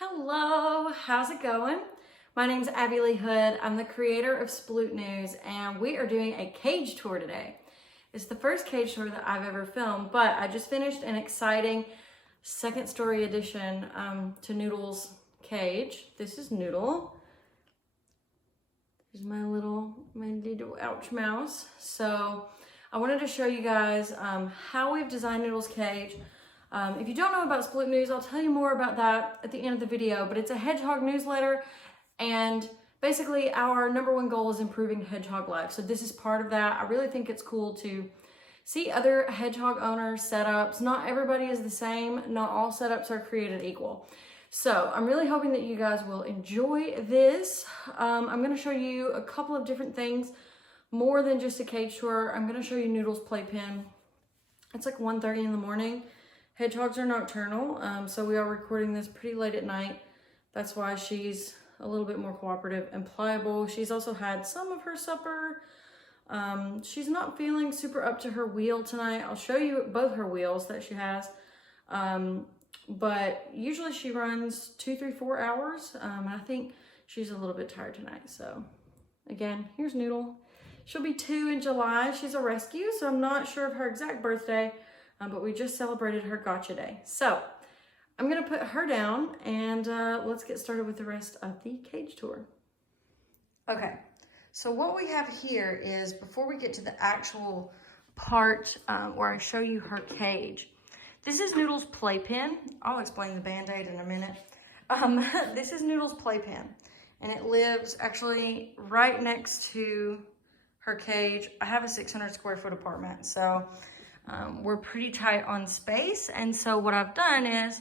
Hello, how's it going? My name's Abby Lee Hood. I'm the creator of SPLOOT News, and we are doing a cage tour today. It's the first cage tour that I've ever filmed, but I just finished an exciting second story addition to Noodle's cage. This is Noodle. This is my little ouch mouse. So I wanted to show you guys how we've designed Noodle's cage. If you don't know about SPLOOT News, I'll tell you more about that at the end of the video, but it's a Hedgehog newsletter, and basically our #1 goal is improving Hedgehog life. So this is part of that. I really think it's cool to see other Hedgehog owners' setups. Not everybody is the same. Not all setups are created equal. So I'm really hoping that you guys will enjoy this. I'm going to show you a couple of different things, more than just a cage tour. I'm going to show you Noodle's playpen. It's like 1:30 in the morning. Hedgehogs are nocturnal, so we are recording this pretty late at night. That's why she's a little bit more cooperative and pliable. She's also had some of her supper. She's not feeling super up to her wheel tonight. I'll show you both her wheels that she has. But usually she runs 2, 3, 4 hours. And I think she's a little bit tired tonight. So again, here's Noodle. She'll be 2 in July. She's a rescue, so I'm not sure of her exact birthday. But we just celebrated her gotcha day. So I'm gonna put her down and let's get started with the rest of the cage tour. Okay, so what we have here is, before we get to the actual part where I show you her cage, this is Noodle's playpen. I'll explain the Band-Aid in a minute. This is Noodle's playpen, and it lives actually right next to her cage. I have a 600 square foot apartment, so we're pretty tight on space. And so what I've done is,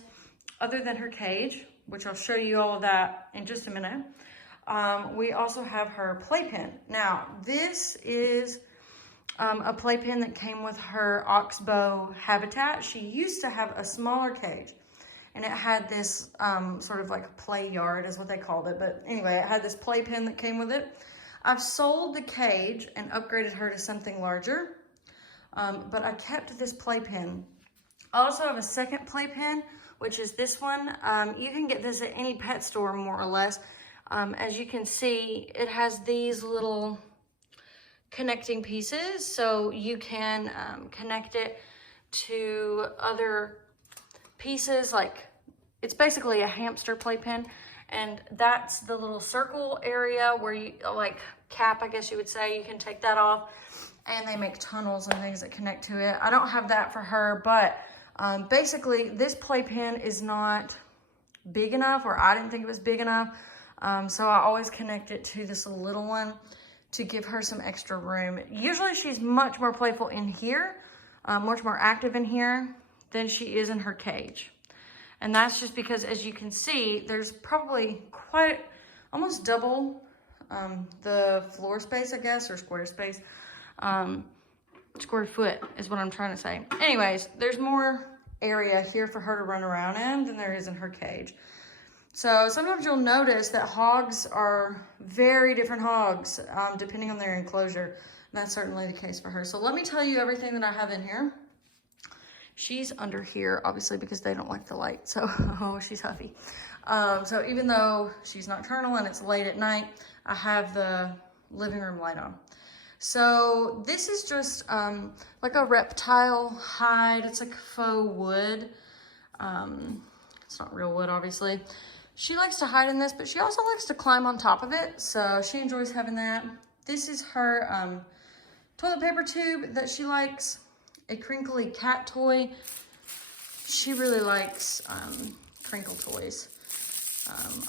other than her cage, which I'll show you all of that in just a minute, we also have her playpen. Now, this is a playpen that came with her oxbow habitat. She used to have a smaller cage, and it had this sort of like a play yard is what they called it. But anyway, it had this playpen that came with it. I've sold the cage and upgraded her to something larger. But I kept this playpen. I also have a second playpen, which is this one. You can get this at any pet store, more or less. As you can see, it has these little connecting pieces, so you can connect it to other pieces. Like, it's basically a hamster playpen, and that's the little circle area where you, like cap, I guess you would say, you can take that off. And they make tunnels and things that connect to it. I don't have that for her, but basically this playpen is not big enough, or I didn't think it was big enough. So I always connect it to this little one to give her some extra room. Usually she's much more playful in here, much more active in here than she is in her cage. And that's just because, as you can see, there's probably almost double the floor space, I guess, or square space. Square foot is what I'm trying to say. Anyways, there's more area here for her to run around in than there is in her cage. So sometimes you'll notice that hogs are very different hogs, depending on their enclosure. And that's certainly the case for her. So let me tell you everything that I have in here. She's under here, obviously, because they don't like the light. So, oh, she's huffy. So even though she's nocturnal and it's late at night, I have the living room light on. So this is just like a reptile hide. It's like faux wood. It's not real wood, obviously. She likes to hide in this, but she also likes to climb on top of it. So she enjoys having that. This is her toilet paper tube that she likes. A crinkly cat toy. She really likes crinkle toys.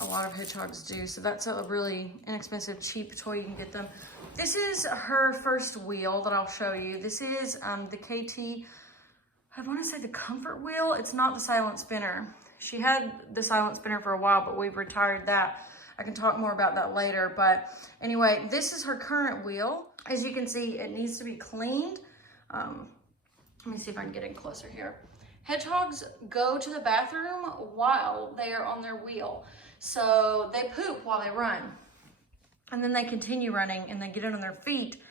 A lot of hedgehogs do. So that's a really inexpensive, cheap toy. You can get them. This is her first wheel that I'll show you. This is the KT, I want to say the comfort wheel. It's not the silent spinner. She had the silent spinner for a while, but we've retired that. I can talk more about that later. But anyway, this is her current wheel. As you can see, it needs to be cleaned. Let me see if I can get in closer here. Hedgehogs go to the bathroom while they are on their wheel. So they poop while they run. And then they continue running and they get it on their feet.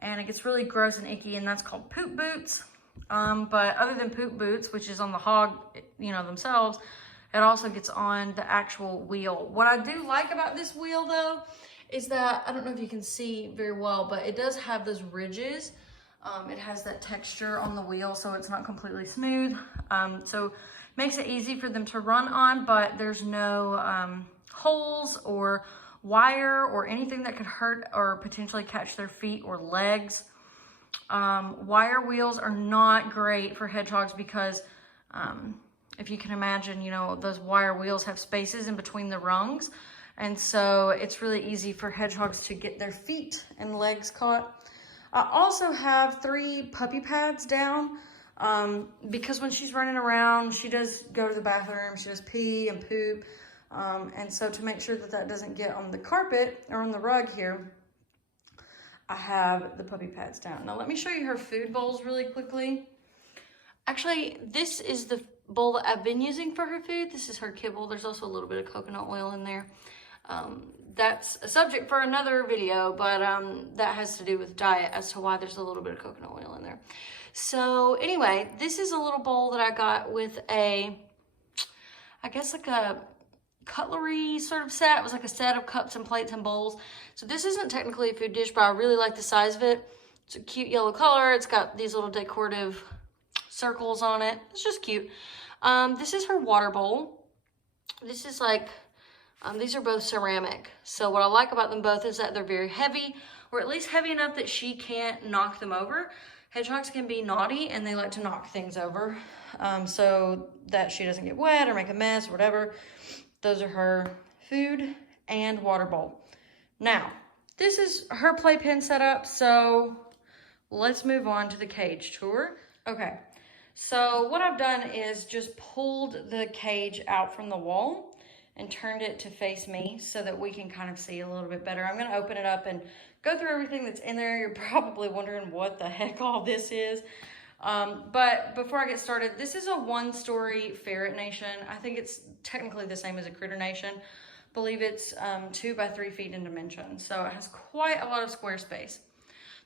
And it gets really gross and icky, and that's called poop boots. But other than poop boots, which is on the hog, themselves, it also gets on the actual wheel. What I do like about this wheel though, is that, I don't know if you can see very well, but it does have those ridges. It has that texture on the wheel, so it's not completely smooth. So makes it easy for them to run on, but there's no holes or wire or anything that could hurt or potentially catch their feet or legs. Wire wheels are not great for hedgehogs because if you can imagine, you know, those wire wheels have spaces in between the rungs. And so it's really easy for hedgehogs to get their feet and legs caught. I also have 3 puppy pads down because when she's running around, she does go to the bathroom, she does pee and poop. And so to make sure that that doesn't get on the carpet or on the rug here, I have the puppy pads down. Now let me show you her food bowls really quickly. Actually, this is the bowl that I've been using for her food. This is her kibble. There's also a little bit of coconut oil in there. That's a subject for another video, but that has to do with diet as to why there's a little bit of coconut oil in there. So anyway, this is a little bowl that I got with a, I guess like a cutlery sort of set. It was like a set of cups and plates and bowls. So this isn't technically a food dish, but I really like the size of it. It's a cute yellow color. It's got these little decorative circles on it. It's just cute. This is her water bowl. This is like, these are both ceramic. So what I like about them both is that they're very heavy, or at least heavy enough that she can't knock them over. Hedgehogs can be naughty and they like to knock things over, so that she doesn't get wet or make a mess or whatever. Those are her food and water bowl. Now, this is her playpen setup, so let's move on to the cage tour. Okay, so what I've done is just pulled the cage out from the wall and turned it to face me so that we can kind of see a little bit better. I'm gonna open it up and go through everything that's in there. You're probably wondering what the heck all this is. But before I get started, this is a 1-story ferret nation. I think it's technically the same as a critter nation. I believe it's 2 by 3 feet in dimension. So it has quite a lot of square space.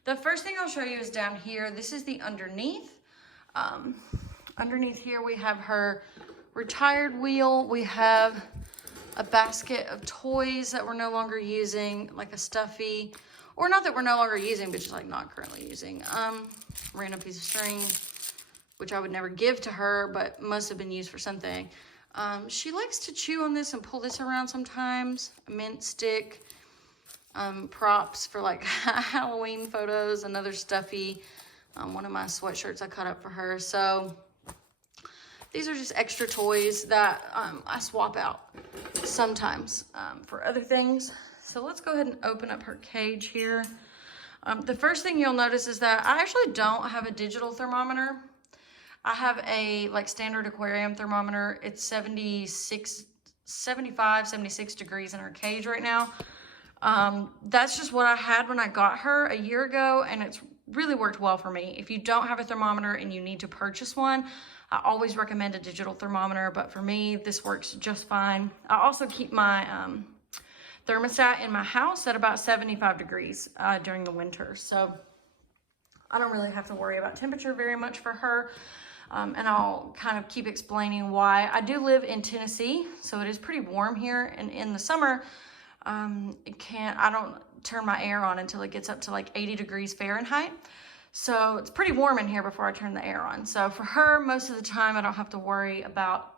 The first thing I'll show you is down here. This is the underneath. Underneath here we have her retired wheel. We have a basket of toys that we're no longer using, like a stuffy, or not that we're no longer using, but just like not currently using. Random piece of string, which I would never give to her, but must have been used for something. She likes to chew on this and pull this around sometimes. A mint stick, props for like Halloween photos, another stuffy, one of my sweatshirts I cut up for her. So these are just extra toys that I swap out sometimes for other things. So let's go ahead and open up her cage here. The first thing you'll notice is that I actually don't have a digital thermometer. I have a like standard aquarium thermometer. It's 75, 76 degrees in her cage right now. That's just what I had when I got her a year ago, and it's really worked well for me. If you don't have a thermometer and you need to purchase one, I always recommend a digital thermometer, but for me, this works just fine. I also keep my thermostat in my house at about 75 degrees during the winter. So I don't really have to worry about temperature very much for her. And I'll kind of keep explaining why. I do live in Tennessee, so it is pretty warm here. And in the summer, I don't turn my air on until it gets up to like 80 degrees Fahrenheit. So it's pretty warm in here before I turn the air on. So for her, most of the time, I don't have to worry about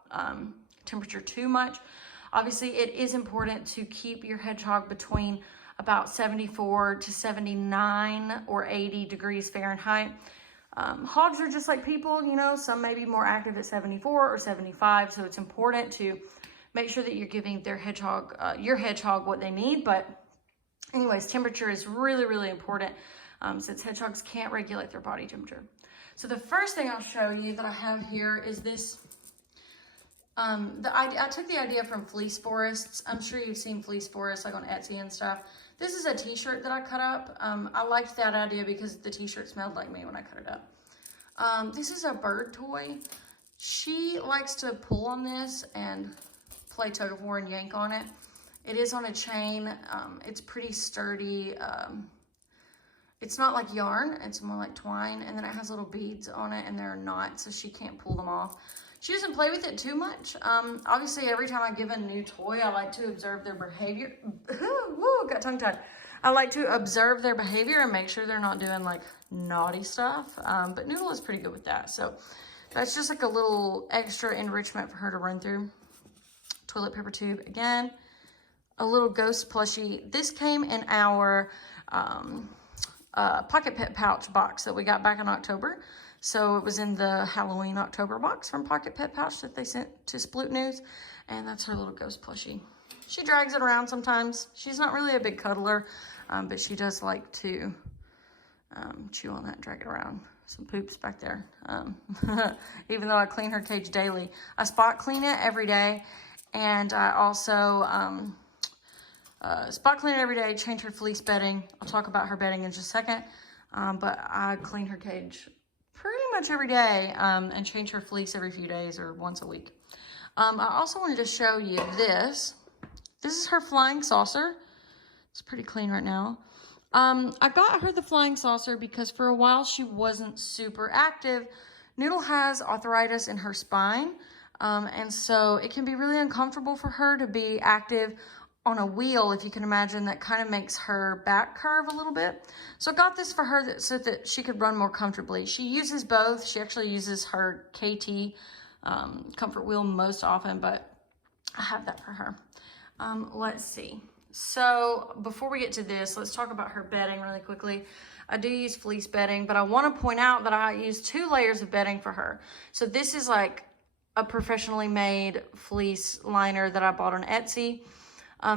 temperature too much. Obviously, it is important to keep your hedgehog between about 74 to 79 or 80 degrees Fahrenheit. Hogs are just like people, you know, some may be more active at 74 or 75. So it's important to make sure that you're giving their hedgehog, your hedgehog what they need. But anyways, temperature is really, really important. Since hedgehogs can't regulate their body temperature. So the first thing I'll show you that I have here is this. I took the idea from fleece forests. I'm sure you've seen fleece forests like on Etsy and stuff. This is a t-shirt that I cut up. I liked that idea because the t-shirt smelled like me when I cut it up. This is a bird toy. She likes to pull on this and play tug of war and yank on it. It is on a chain. It's pretty sturdy. It's not like yarn, it's more like twine, and then it has little beads on it, and they're knots, so she can't pull them off. She doesn't play with it too much. Obviously, every time I give a new toy, I like to observe their behavior. Woo, got tongue-tied. I like to observe their behavior and make sure they're not doing like naughty stuff. But Noodle is pretty good with that. So that's just like a little extra enrichment for her to run through. Toilet paper tube again. A little ghost plushie. This came in our Pocketpetouch box that we got back in October. So it was in the Halloween October box from Pocketpetouch that they sent to SPLOOT News. And that's her little ghost plushie. She drags it around sometimes. She's not really a big cuddler, but she does like to chew on that and drag it around. Some poops back there. Even though I clean her cage daily. I spot clean it every day. And I also spot clean it every day, change her fleece bedding. I'll talk about her bedding in just a second. But I clean her cage pretty much every day and change her fleece every few days or once a week. I also wanted to show you this. This is her flying saucer. It's pretty clean right now. I got her the flying saucer because for a while she wasn't super active. Noodle has arthritis in her spine. And so it can be really uncomfortable for her to be active on a wheel, if you can imagine. That kind of makes her back curve a little bit. So I got this for her so that she could run more comfortably. She uses both. She actually uses her KT comfort wheel most often, but I have that for her. Let's see. So before we get to this, let's talk about her bedding really quickly. I do use fleece bedding, but I want to point out that I use 2 layers of bedding for her. So this is like a professionally made fleece liner that I bought on Etsy.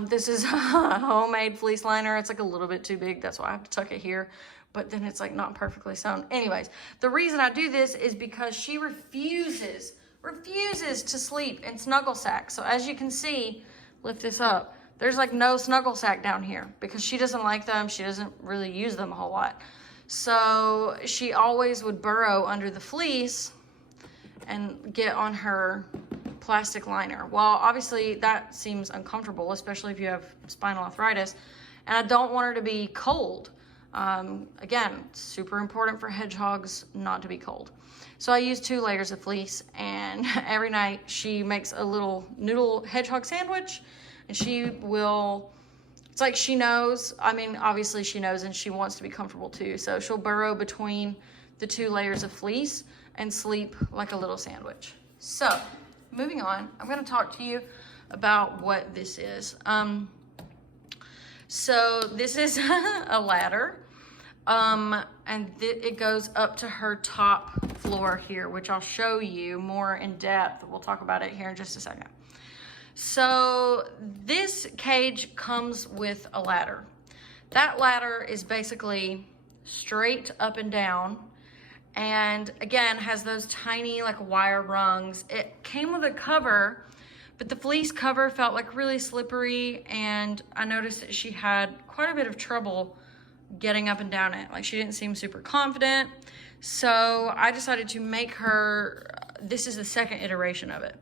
This is a homemade fleece liner. It's like a little bit too big. That's why I have to tuck it here. But then it's like not perfectly sewn. Anyways, the reason I do this is because she refuses to sleep in snuggle sacks. So as you can see, lift this up. There's like no snuggle sack down here because she doesn't like them. She doesn't really use them a whole lot. So she always would burrow under the fleece and get on her plastic liner. Well, obviously that seems uncomfortable, especially if you have spinal arthritis, and I don't want her to be cold. Again, super important for hedgehogs not to be cold. So I use 2 layers of fleece, and every night she makes a little noodle hedgehog sandwich, and she will, it's like she knows, I mean, obviously she knows and she wants to be comfortable too. So she'll burrow between the 2 layers of fleece and sleep like a little sandwich. So moving on, I'm going to talk to you about what this is. So this is a ladder, and it goes up to her top floor here, which I'll show you more in depth. We'll talk about it here in just a second. So this cage comes with a ladder. That ladder is basically straight up and down, and again has those tiny like wire rungs. It came with a cover, but the fleece cover felt like really slippery, and I noticed that she had quite a bit of trouble getting up and down it. Like she didn't seem super confident. So I decided to make her, this is the second iteration of it.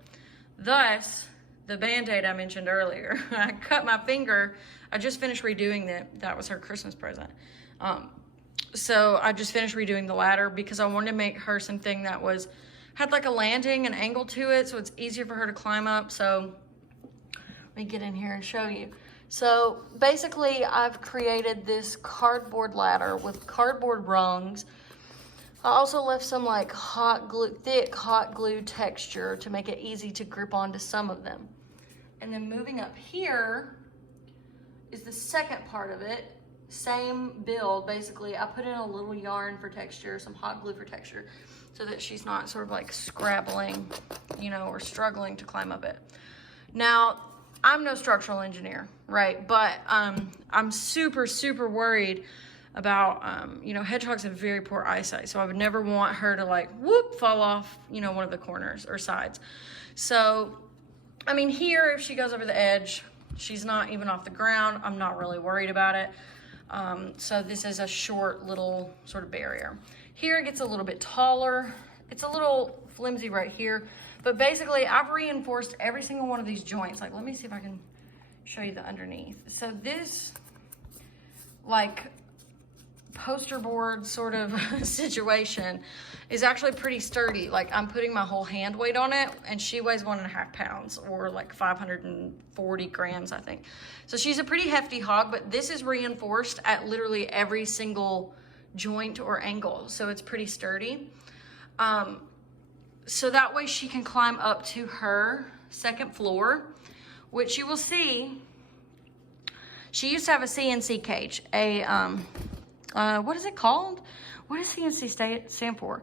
Thus, the Band-Aid I mentioned earlier. I cut my finger. I just finished redoing that. That was her Christmas present. So I just finished redoing the ladder because I wanted to make her something that had like a landing, an angle to it, so it's easier for her to climb up. So let me get in here and show you. So basically I've created this cardboard ladder with cardboard rungs. I also left some like thick hot glue texture to make it easy to grip onto some of them. And then moving up here is the second part of it. Same build, basically. I put in a little yarn for texture, some hot glue for texture, so that she's not sort of like scrabbling, you know, or struggling to climb up it. Now, I'm no structural engineer, right? But I'm super, super worried about, you know, hedgehogs have very poor eyesight. So I would never want her to like, whoop, fall off, you know, one of the corners or sides. So, I mean, here, if she goes over the edge, she's not even off the ground. I'm not really worried about it. So this is a short little sort of barrier. Here it gets a little bit taller. It's a little flimsy right here, but basically I've reinforced every single one of these joints. Like, let me see if I can show you the underneath. So this like poster board sort of situation is actually pretty sturdy. Like I'm putting my whole hand weight on it, and she weighs 1.5 pounds or like 540 grams, I think. So she's a pretty hefty hog, but this is reinforced at literally every single joint or angle. So it's pretty sturdy. So that way she can climb up to her second floor, which you will see. She used to have a CNC cage, what is it called? What does CNC stand for?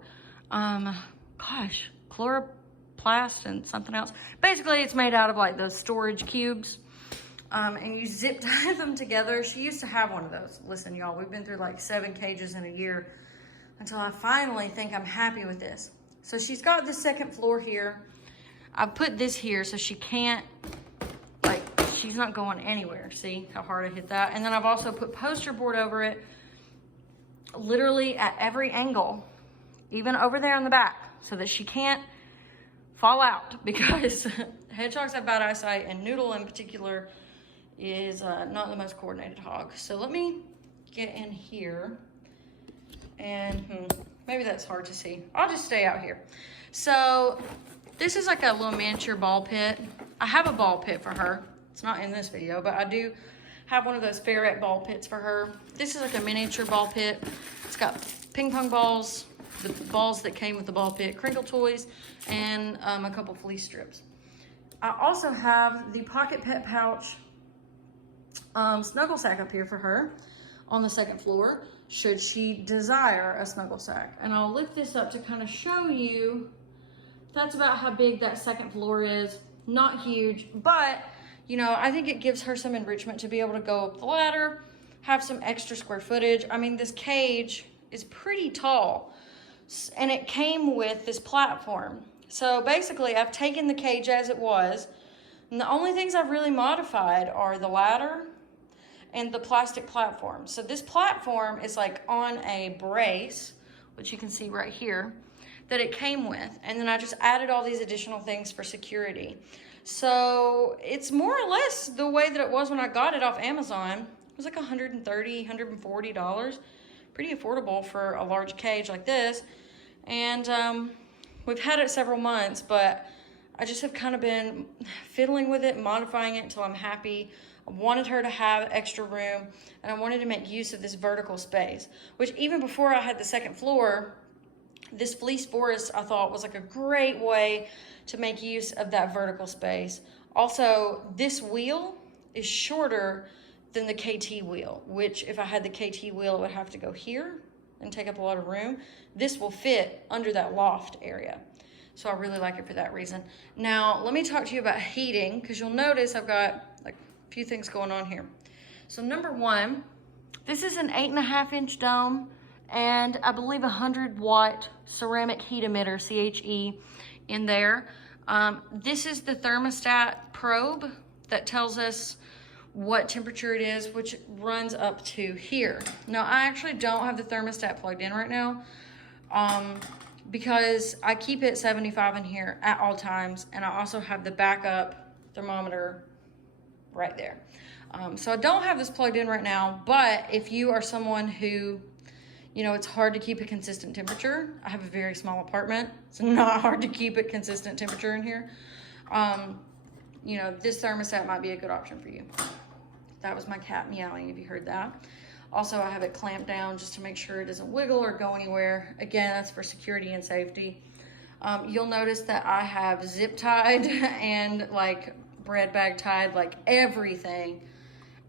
Gosh, chloroplast and something else. Basically, it's made out of like those storage cubes, and you zip tie them together. She used to have one of those. Listen, y'all, we've been through like 7 cages in a year until I finally think I'm happy with this. So she's got the second floor here. I've put this here so she can't, like, she's not going anywhere. See how hard I hit that? And then I've also put poster board over it, literally at every angle, even over there in the back, so that she can't fall out, because hedgehogs have bad eyesight, and Noodle in particular is not the most coordinated hog. So let me get in here, and maybe that's hard to see. I'll just stay out here. So this is like a little miniature ball pit. I have a ball pit for her. It's not in this video, but I do have one of those ferret ball pits for her. This is like a miniature ball pit. It's got ping pong balls, the balls that came with the ball pit, crinkle toys, and a couple fleece strips. I also have the Pocketpetouch snuggle sack up here for her on the second floor, should she desire a snuggle sack. And I'll lift this up to kind of show you. That's about how big that second floor is. Not huge, but you know, I think it gives her some enrichment to be able to go up the ladder, have some extra square footage. I mean, this cage is pretty tall, and it came with this platform. So basically, I've taken the cage as it was, and the only things I've really modified are the ladder and the plastic platform. So this platform is like on a brace, which you can see right here, that it came with. And then I just added all these additional things for security. So it's more or less the way that it was when I got it off Amazon. It was like $130, $140. Pretty affordable for a large cage like this. And we've had it several months, but I just have kind of been fiddling with it and modifying it until I'm happy. I wanted her to have extra room, and I wanted to make use of this vertical space, which even before I had the second floor, this fleece forest I thought was like a great way to make use of that vertical space. Also, this wheel is shorter than the KT wheel, which if I had the KT wheel, it would have to go here and take up a lot of room. This will fit under that loft area. So I really like it for that reason. Now, let me talk to you about heating, because you'll notice I've got like a few things going on here. So number one, this is an 8.5-inch dome, and I believe 100-watt ceramic heat emitter, CHE, in there. This is the thermostat probe that tells us what temperature it is, which runs up to here. Now, I actually don't have the thermostat plugged in right now because I keep it 75 in here at all times, and I also have the backup thermometer right there. So I don't have this plugged in right now, but if you are someone who, you know, it's hard to keep a consistent temperature. I have a very small apartment. It's not hard to keep a consistent temperature in here. You know, this thermostat might be a good option for you. That was my cat meowing, if you heard that. Also, I have it clamped down just to make sure it doesn't wiggle or go anywhere. Again, that's for security and safety. You'll notice that I have zip tied and like bread bag tied, like everything.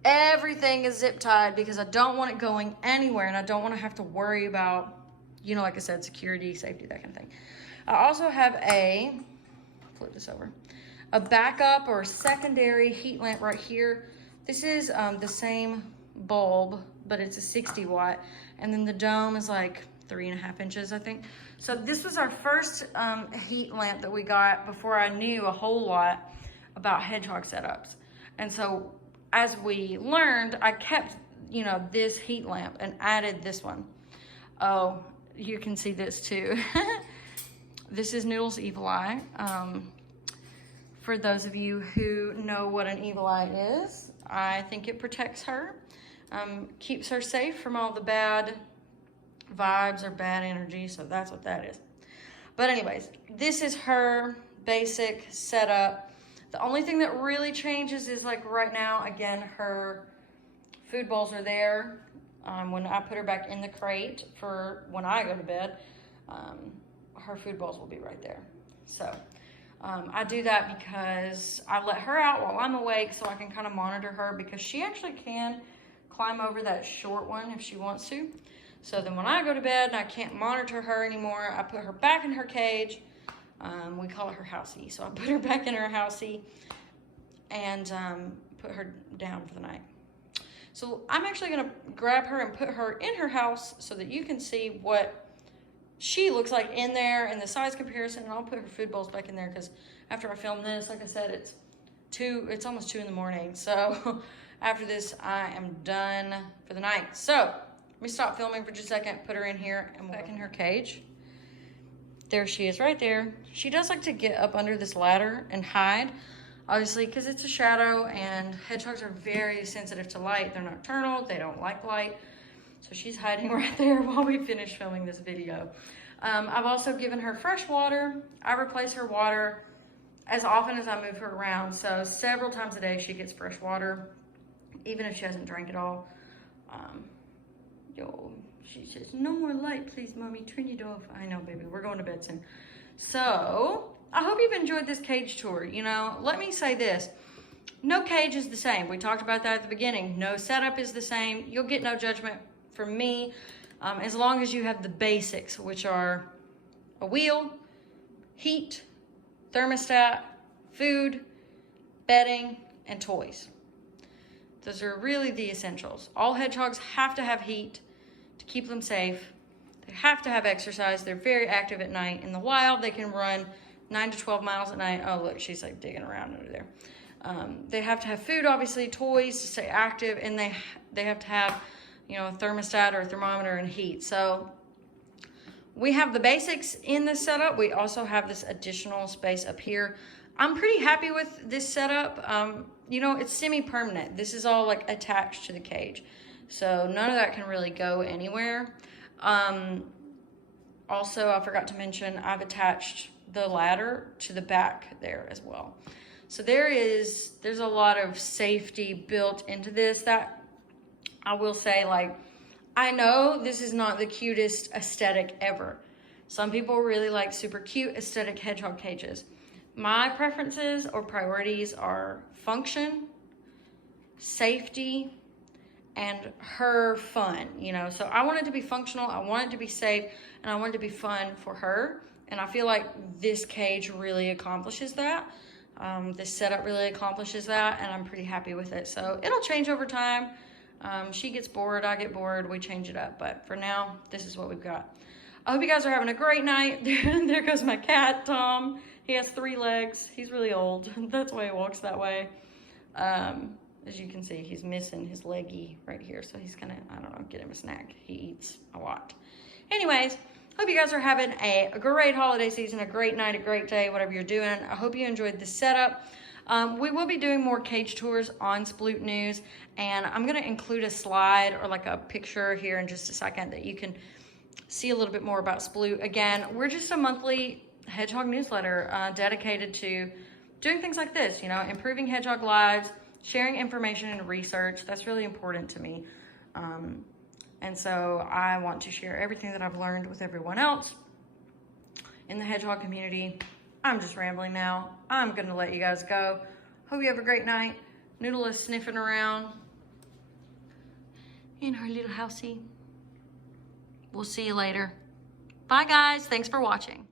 Everything is zip tied because I don't want it going anywhere, and I don't want to have to worry about, you know, like I said, security, safety, that kind of thing. I also have flip this over, a backup or secondary heat lamp right here. This is the same bulb, but it's a 60 watt. And then the dome is like 3.5 inches, I think. So this was our first heat lamp that we got before I knew a whole lot about Hedgehog setups. And so as we learned, I kept, you know, this heat lamp and added this one. Oh, you can see this too. This is Noodle's Evil Eye. For those of you who know what an evil eye is, I think it protects her, keeps her safe from all the bad vibes or bad energy, so that's what that is. But anyways, this is her basic setup. The only thing that really changes is like right now, again, her food bowls are there. When I put her back in the crate for when I go to bed, her food bowls will be right there. So I do that because I let her out while I'm awake so I can kind of monitor her, because she actually can climb over that short one if she wants to. So then when I go to bed and I can't monitor her anymore, I put her back in her cage. We call it her housey. So I put her back in her housey and put her down for the night. So I'm actually gonna grab her and put her in her house so that you can see what she looks like in there and the size comparison. And I'll put her food bowls back in there because after I film this, like I said, it's almost 2 in the morning. So after this, I am done for the night. So let me stop filming for just a second, put her in here and back in her cage. There she is right there. She does like to get up under this ladder and hide, obviously, because it's a shadow and hedgehogs are very sensitive to light. They're nocturnal, they don't like light. So she's hiding right there while we finish filming this video. I've also given her fresh water. I replace her water as often as I move her around. So several times a day she gets fresh water, even if she hasn't drank it all. She says, no more light, please, mommy, turn it off. I know, baby, we're going to bed soon. So I hope you've enjoyed this cage tour. You know, let me say this. No cage is the same. We talked about that at the beginning. No setup is the same. You'll get no judgment from me as long as you have the basics, which are a wheel, heat, thermostat, food, bedding, and toys. Those are really the essentials. All hedgehogs have to have heat to keep them safe. They have to have exercise. They're very active at night. In the wild, they can run 9 to 12 miles at night. Oh, look, she's like digging around under there. They have to have food, obviously, toys to stay active, and they have to have, you know, a thermostat or a thermometer and heat. So we have the basics in this setup. We also have this additional space up here. I'm pretty happy with this setup. You know, it's semi-permanent. This is all like attached to the cage. So none of that can really go anywhere. Also, I forgot to mention, I've attached the ladder to the back there as well. So there's a lot of safety built into this. That I will say, like, I know this is not the cutest aesthetic ever. Some people really like super cute aesthetic hedgehog cages. My preferences or priorities are function, safety, and her fun, you know. So I want it to be functional, I want it to be safe, and I want it to be fun for her. And I feel like this cage really accomplishes that. This setup really accomplishes that, and I'm pretty happy with it. So it'll change over time. She gets bored, I get bored, we change it up. But for now, this is what we've got. I hope you guys are having a great night. There goes my cat, Tom. He has 3 legs. He's really old. That's why he walks that way. As you can see, he's missing his leggy right here. So he's gonna, I don't know, get him a snack. He eats a lot. Anyways, hope you guys are having a great holiday season, a great night, a great day, whatever you're doing. I hope you enjoyed the setup. We will be doing more cage tours on SPLOOT News, and I'm gonna include a slide or like a picture here in just a second that you can see a little bit more about SPLOOT. Again, we're just a monthly hedgehog newsletter dedicated to doing things like this, you know, improving hedgehog lives, sharing information and research. That's really important to me. And so I want to share everything that I've learned with everyone else in the hedgehog community. I'm just rambling now. I'm gonna let you guys go. Hope you have a great night. Noodle is sniffing around in her little housey. We'll see you later. Bye guys, thanks for watching.